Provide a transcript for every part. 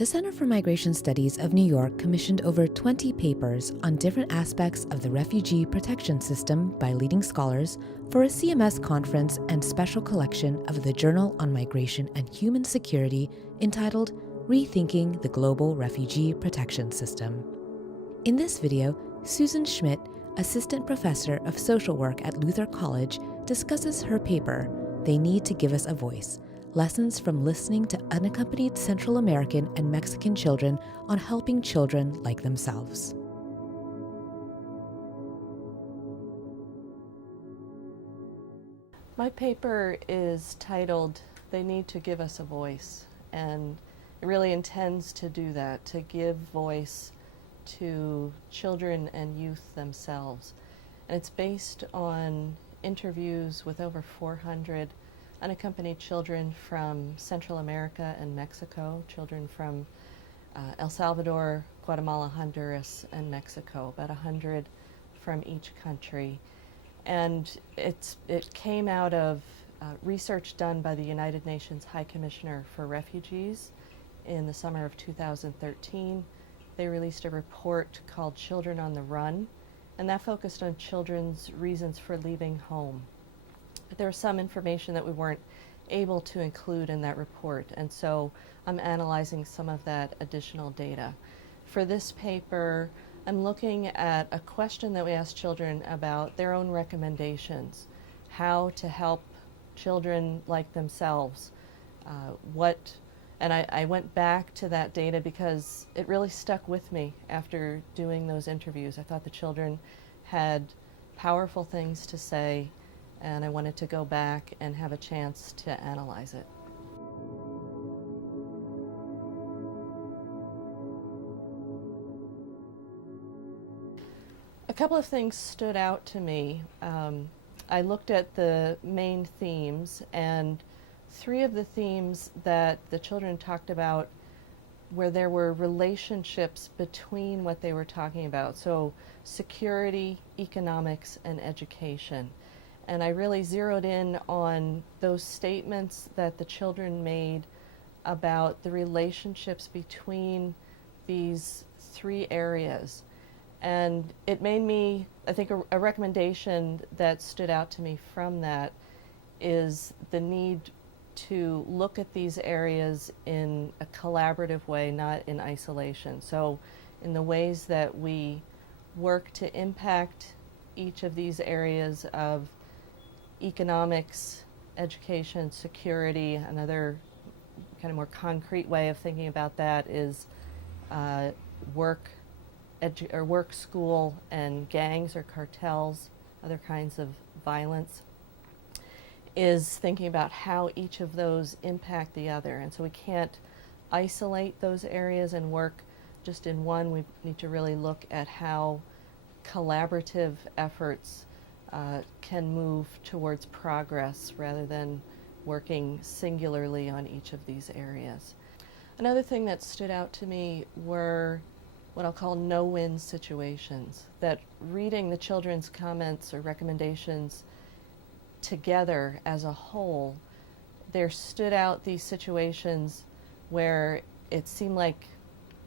The Center for Migration Studies of New York commissioned over 20 papers on different aspects of the refugee protection system by leading scholars for a CMS conference and special collection of the Journal on Migration and Human Security entitled Rethinking the Global Refugee Protection System. In this video, Susan Schmidt, Assistant Professor of Social Work at Luther College, discusses her paper, They Need to Give Us a Voice, Lessons from Listening to Unaccompanied Central American and Mexican Children on Helping Children Like Themselves. My paper is titled, They Need to Give Us a Voice, and it really intends to do that, to give voice to children and youth themselves. And it's based on interviews with over 400 unaccompanied children from Central America and Mexico, children from El Salvador, Guatemala, Honduras, and Mexico, about 100 from each country. And it came out of research done by the United Nations High Commissioner for Refugees in the summer of 2013. They released a report called Children on the Run, and that focused on children's reasons for leaving home. But there was some information that we weren't able to include in that report, and so I'm analyzing some of that additional data. For this paper, I'm looking at a question that we asked children about their own recommendations, how to help children like themselves, and I went back to that data because it really stuck with me after doing those interviews. I thought the children had powerful things to say, and I wanted to go back and have a chance to analyze it. A couple of things stood out to me. I looked at the main themes, and three of the themes that the children talked about where there were relationships between what they were talking about. So security, economics, and education. And I really zeroed in on those statements that the children made about the relationships between these three areas. And it made me, I think, a recommendation that stood out to me from that is the need to look at these areas in a collaborative way, not in isolation. So in the ways that we work to impact each of these areas of economics, education, security, another kind of more concrete way of thinking about that is work, school, and gangs or cartels, other kinds of violence, is thinking about how each of those impact the other. And so we can't isolate those areas and work just in one. We need to really look at how collaborative efforts can move towards progress rather than working singularly on each of these areas. Another thing that stood out to me were what I'll call no-win situations, that reading the children's comments or recommendations together as a whole, there stood out these situations where it seemed like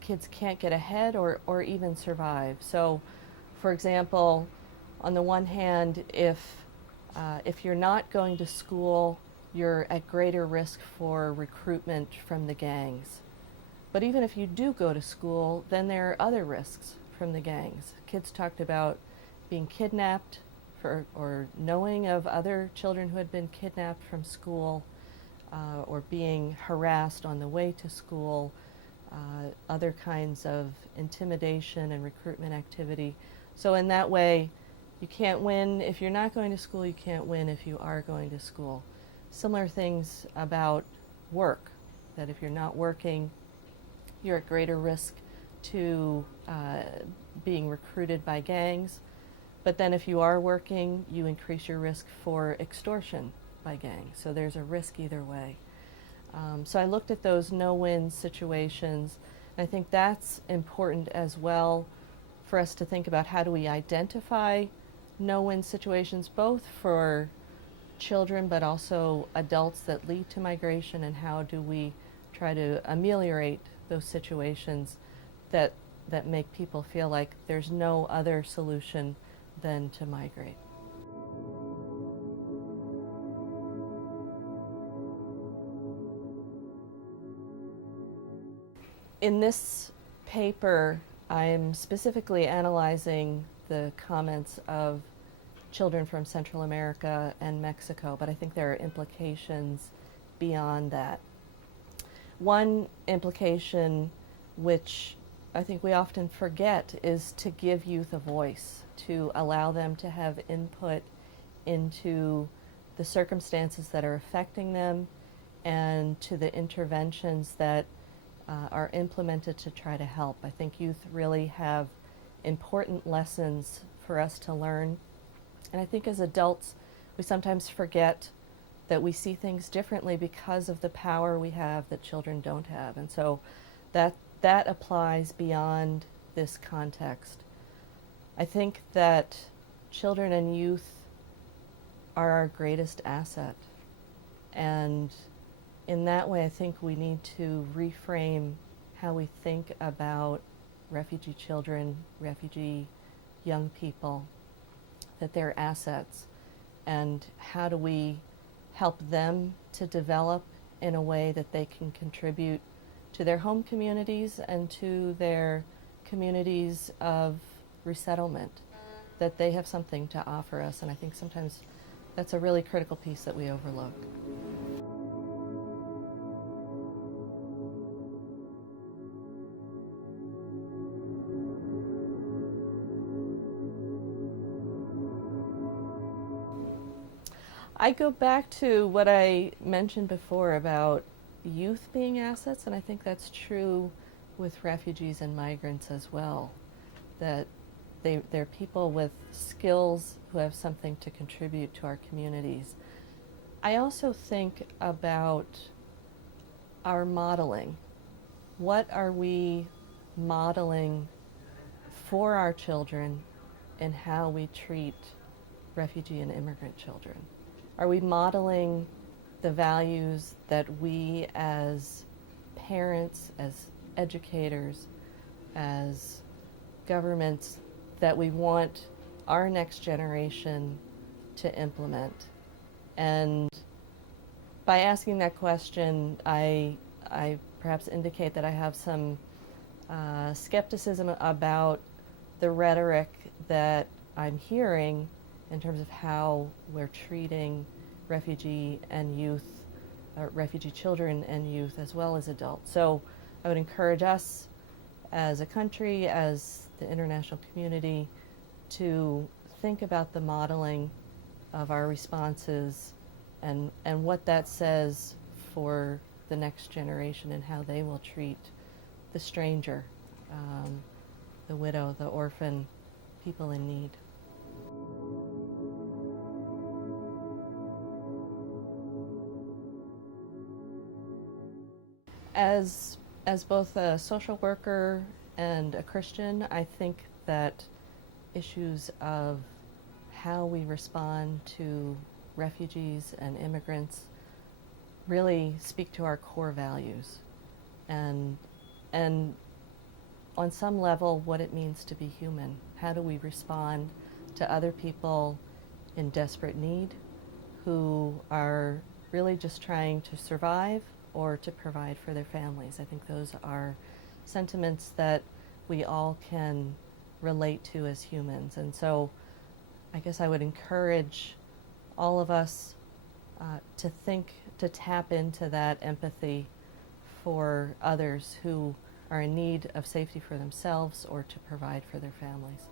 kids can't get ahead or even survive. So, for example, on the one hand, if you're not going to school, you're at greater risk for recruitment from the gangs. But even if you do go to school, then there are other risks from the gangs. Kids talked about being kidnapped or knowing of other children who had been kidnapped from school or being harassed on the way to school, other kinds of intimidation and recruitment activity. So in that way, you can't win if you're not going to school, you can't win if you are going to school. Similar things about work, that if you're not working, you're at greater risk to being recruited by gangs. But then if you are working, you increase your risk for extortion by gangs. So there's a risk either way. So I looked at those no-win situations. And I think that's important as well for us to think about how do we identify no-win situations, both for children but also adults that lead to migration, and how do we try to ameliorate those situations that make people feel like there's no other solution than to migrate. In this paper, I'm specifically analyzing the comments of children from Central America and Mexico, but I think there are implications beyond that. One implication, which I think we often forget, is to give youth a voice, to allow them to have input into the circumstances that are affecting them and to the interventions that are implemented to try to help. I think youth really have important lessons for us to learn. And I think as adults, we sometimes forget that we see things differently because of the power we have that children don't have. And so that applies beyond this context. I think that children and youth are our greatest asset. And in that way, I think we need to reframe how we think about refugee children, refugee young people, that they're assets, and how do we help them to develop in a way that they can contribute to their home communities and to their communities of resettlement, that they have something to offer us. And I think sometimes that's a really critical piece that we overlook. I go back to what I mentioned before about youth being assets, and I think that's true with refugees and migrants as well, that they're people with skills who have something to contribute to our communities. I also think about our modeling. What are we modeling for our children in how we treat refugee and immigrant children? Are we modeling the values that we as parents, as educators, as governments, that we want our next generation to implement? And by asking that question, I perhaps indicate that I have some skepticism about the rhetoric that I'm hearing in terms of how we're treating refugee and youth, refugee children and youth, as well as adults. So I would encourage us as a country, as the international community, to think about the modeling of our responses and what that says for the next generation and how they will treat the stranger, the widow, the orphan, people in need. As both a social worker and a Christian, I think that issues of how we respond to refugees and immigrants really speak to our core values, and on some level what it means to be human. How do we respond to other people in desperate need who are really just trying to survive or to provide for their families? I think those are sentiments that we all can relate to as humans. And so I guess I would encourage all of us to tap into that empathy for others who are in need of safety for themselves or to provide for their families.